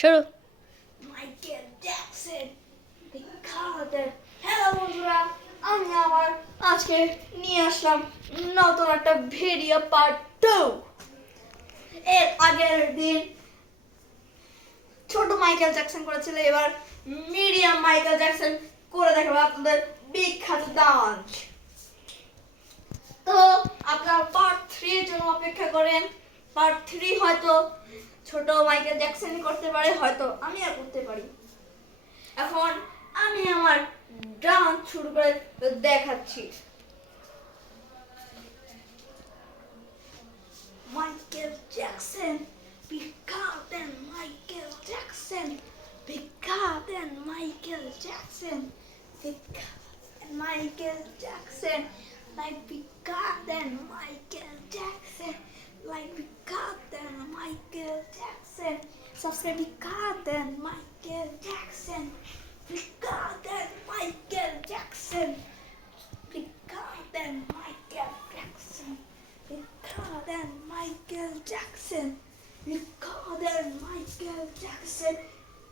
শুরু। Michael Jackson hello বন্ধুরা, আমি আবার আজকে নিয়ে আসলাম নতুন একটা ভিডিও পার্ট 2। এর আগের দিন ছোট মাইকেল জ্যাকসন করেছিল, এবার মিডিয়াম মাইকেল জ্যাকসন করে দেখাবো আপনাদের বিখ্যাত ডান্স। তো আপনারা পার্ট 3 এর জন্য অপেক্ষা করেন। পার্ট 3 হয়তো ছোট মাইকেল জ্যাকসনই করতে পারে, হয়তো আমি আর করতে পারি। এখন আমি আমার ডান্স শুরু করে দেখাচ্ছি। Michael Jackson, bigger than Michael Jackson, bigger than Michael Jackson, bigger than Michael Jackson, like bigger than Michael Jackson, like bigger than Michael Jackson. Subscribe bigger than Michael Jackson, bigger than Michael Jackson, bigger than Michael Jackson. Bigger than Michael Jackson. Bigger than Michael Jackson.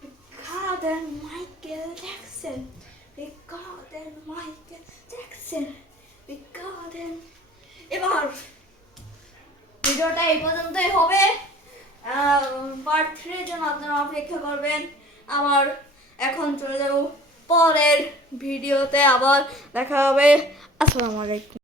Bigger than Michael Jackson. Bigger than Michael Jackson. Bigger than. এবার ভিডিওটা এই পর্যন্তই হবে। Part 3 এর জন্য আপনারা অপেক্ষা করবেন। আবার এখন চলে যাব পরের ভিডিওতে, আবার দেখা হবে। আসসালামু আলাইকুম।